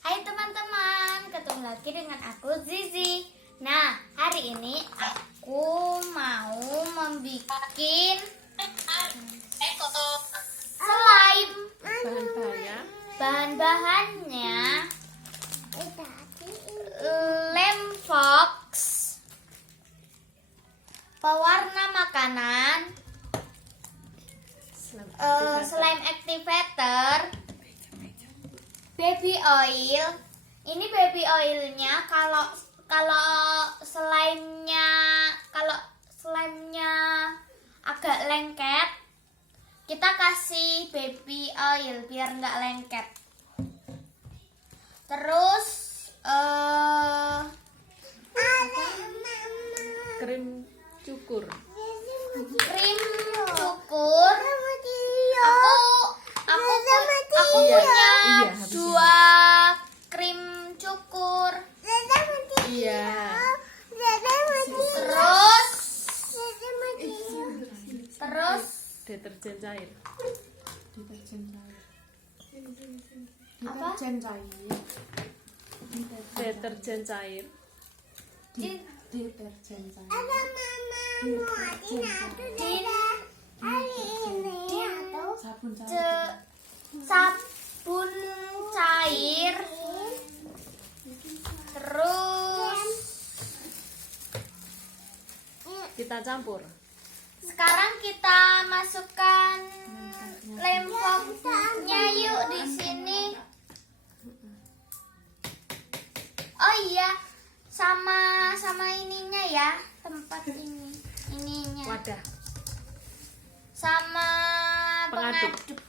Hai teman-teman, ketemu lagi dengan aku Zizi. Nah, hari ini aku mau membuat slime. Bahan-bahannya Bahan-bahannya lem fox, pewarna makanan, slime activator, baby oil. Ini baby oilnya. Kalau slime-nya agak lengket, kita kasih baby oil biar nggak lengket. Terus krim cukur. krim cukur. Aku punya Iya, habisnya. 2 krim cukur. Iya. Terus Deterjen cair. apa? Deterjen cair. Sabun cair. Terus Kita campur. sekarang kita masukkan lem foxnya yuk di sini. Oh iya, sama ininya ya, tempat ininya. Wadah. Sama Pengaduk. pengaduk.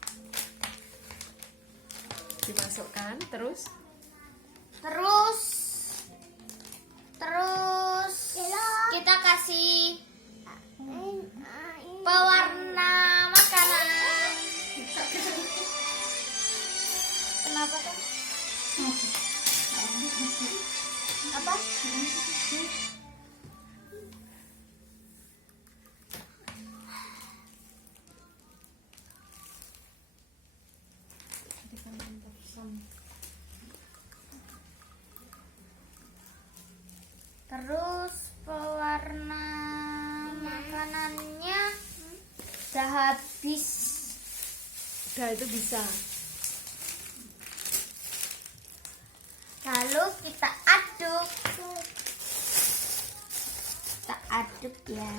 Dimasukkan terus. Terus kita kasih pewarna makanan. Kenapa tuh? Apa? Terus pewarna makanannya udah habis. Udah itu bisa. Lalu kita aduk. Kita aduk ya.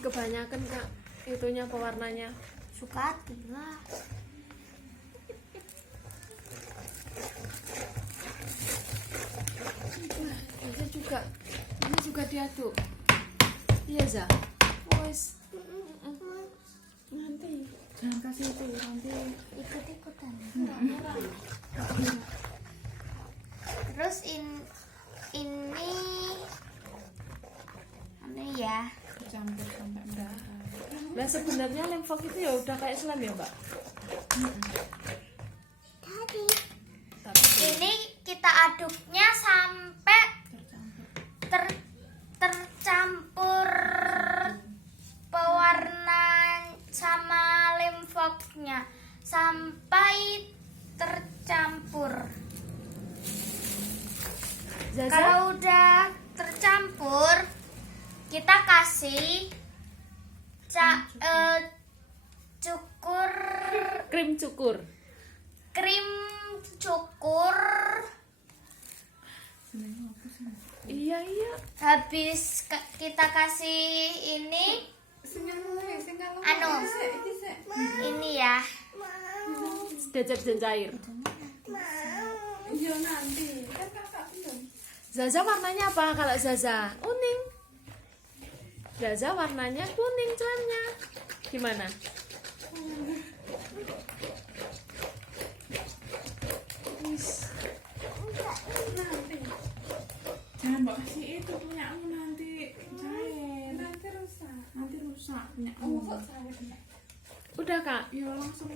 Kebanyakan Kak itunya pewarnanya. Suka lah. Ini juga diaduk. Iya Za. Wes. Nanti jangan kasih itu nanti. Ikut-ikutan. Terus ini ya. Campur sampai merata. Nah sebenarnya lem fox itu ya udah kayak slime ya Mbak. Tapi Ini kita aduknya sampai tercampur pewarna sama lem foxnya, sampai tercampur. Zaza, Kalau udah tercampur, kita kasih cukur, krim cukur. krim cukur. Iya. Habis kita kasih ini ini ya. Deterjen cair. Zaza warnanya apa kalau Zaza? Kuning. Zaza warnanya kuning celananya. Gimana? Jangan mbak kasih itu punyamu nanti cair. Nanti rusak punyamu. Udah Kak. Ya langsung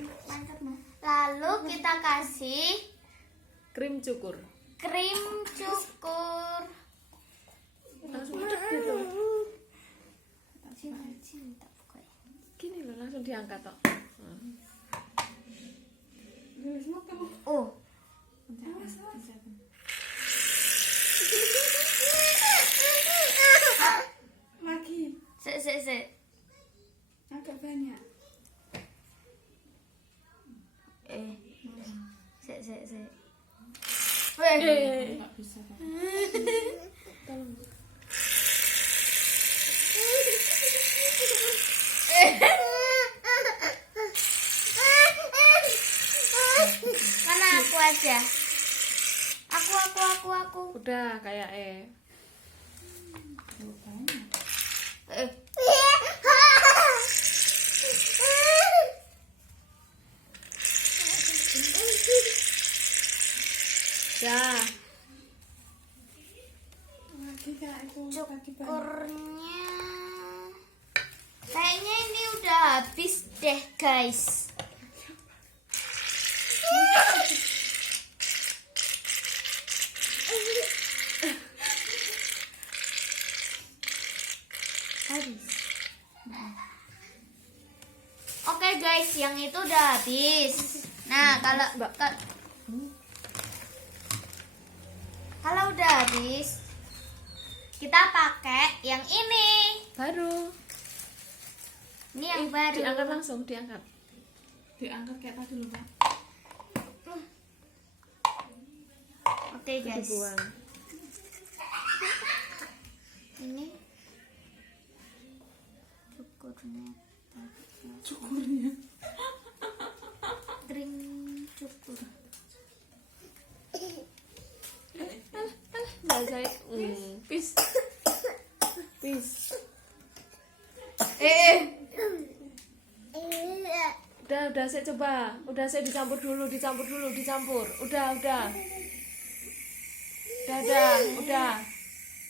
Lalu kita kasih Krim cukur. krim cukur. Langsung aduk gitu. cinta pokoknya. Gini loh, langsung diangkat toh. Gelis metu. Oh, Pencet. Lagi. sik. Agak banyak. Sik. Weh. Enggak bisa kan. Tolong. Mana aku aja. Aku. Udah kayak Banyak. Eh. Ya. Lagi kak itu lagi banyak. Cukurnya kayaknya ini udah habis deh guys. Habis. Oke guys, yang itu udah habis. Nah, kalau udah habis, kita pakai yang ini. baru. Ini yang baru. Diangkat langsung, diangkat. Diangkat kayak tadi loh Pak. Oke guys. Dibuang. Ini cukurnya. Cukurnya. Kering cukur. Enggak saya. Peace. Udah saya coba. Udah saya dicampur dulu. Udah.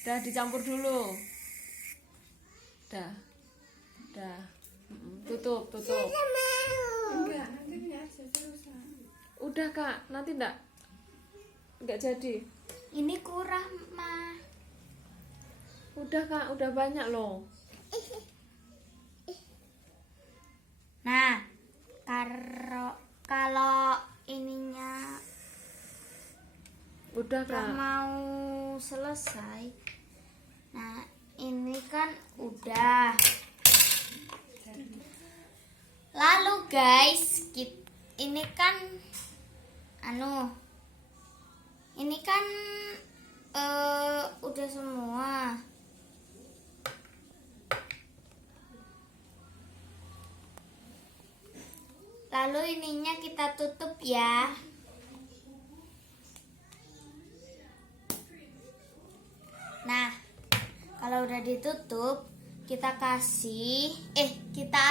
Udah dicampur dulu. Udah. Tutup. Enggak, nanti punya aja terusan. Udah Kak, nanti enggak jadi. Ini kurang mah. Udah Kak, udah banyak loh. Nah, kalau ininya Udah udah Kak. mau selesai. Nah, ini kan udah. Lalu guys, ini kan udah semua. Lalu ininya kita tutup ya. Nah, kalau udah ditutup, kita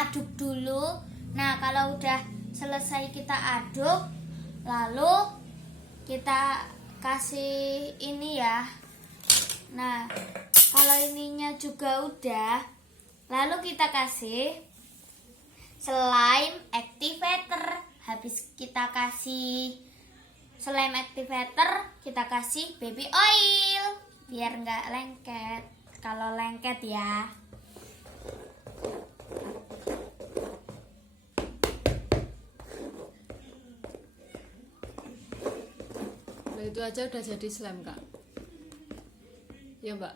aduk dulu. Nah, kalau udah selesai kita aduk, lalu kita kasih ini ya. Nah, kalau ininya juga udah, lalu kita kasih slime activator. Habis kita kasih slime activator, kita kasih baby oil biar nggak lengket. Kalau lengket ya. Nah, itu aja udah jadi slime Kak. Ya Mbak.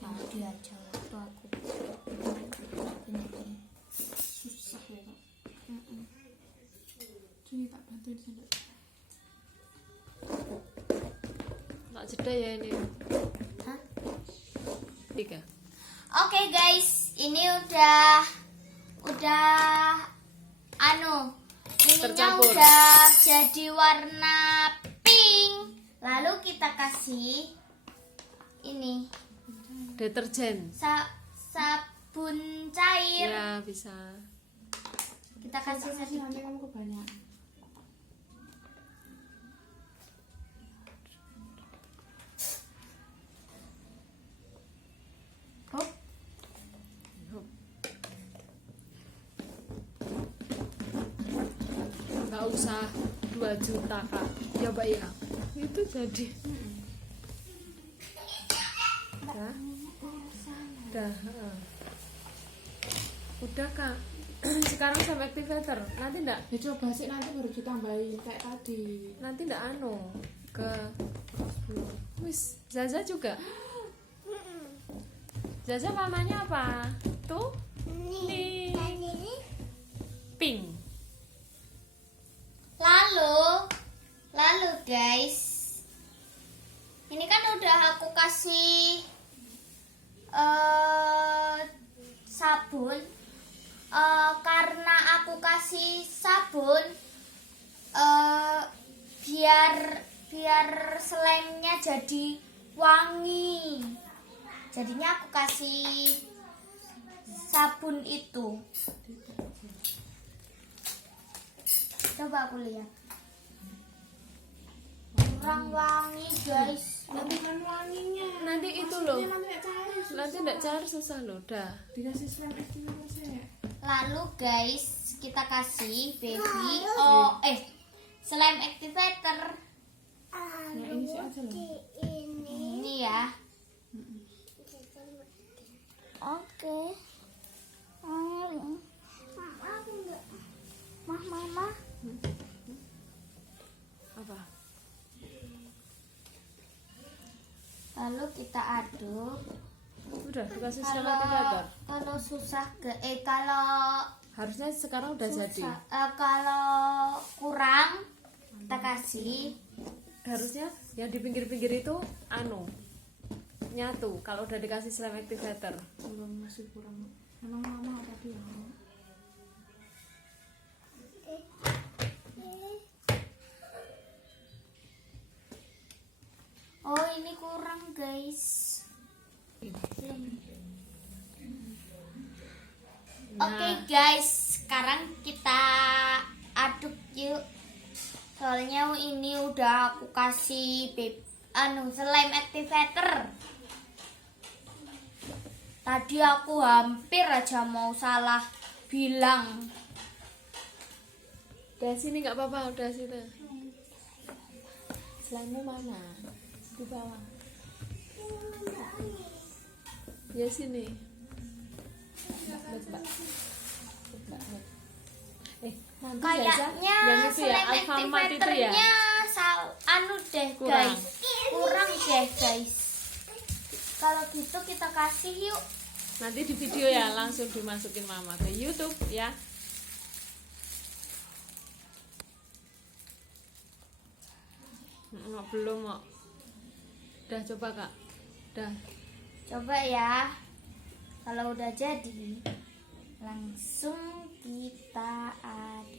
Mau dia aja waktu aku. Susah ya Pak. Sini tak bantuin sendok. Tak jeda ya ini. Hah? 3. Oke guys, ini udah ininya Tercampur. udah jadi warna pink. Lalu kita kasih ini Deterjen. sabun cair. Ya, bisa. Kita kasih Kasih nanti sedikit. kamu kebanyakan. Oh, Nggak usah 2 juta Kak. Ya Mbak ya. Itu jadi. Udah. Udah. Udah kak. Sekarang slam activator. Nanti enggak. Ya coba sih nanti baru ditambahin kayak tadi. Nanti enggak ke wis Zaza juga. Zaza warnanya apa? Tuh. Nih. Pink. Lalu guys, ini kan udah aku kasih sabun. Karena aku kasih sabun biar slime-nya jadi wangi. Jadinya aku kasih sabun itu. Coba aku lihat. Kurang wangi guys. Nanti kan wanginya. Nanti itu loh. Nanti nggak cair. Nanti enggak cair susah loh. Dah. Dikasih slime activator saya. Lalu guys, kita kasih baby slime activator. Nah ini sih aja loh. Ini ya. Oke. Mama. Apa? Lalu kita aduk. Udah dikasih slime activator. Kalau susah kalau Harusnya sekarang udah jadi. kalau kurang kita kasih. Harusnya yang di pinggir-pinggir itu nyatu kalau udah dikasih slime activator. Belum, masih kurang. Emang mama tadi ya. Oh ini kurang guys. Oke guys, sekarang kita aduk yuk. Soalnya ini udah aku kasih slime activator. Tadi aku hampir aja mau salah bilang. Udah sini nggak apa-apa, udah sini. Slime mana? Di bawah. Ya sini. Coba. Nanti Kayaknya yang itu ya, slime Alfamart itu ya. activatornya deh Kurang. guys. Kurang deh guys. Kalau gitu kita kasih yuk. Nanti di video ya langsung dimasukin mama ke YouTube ya. Belum kok. Udah coba kak. Udah. Coba ya. Kalau udah jadi langsung kita aduk.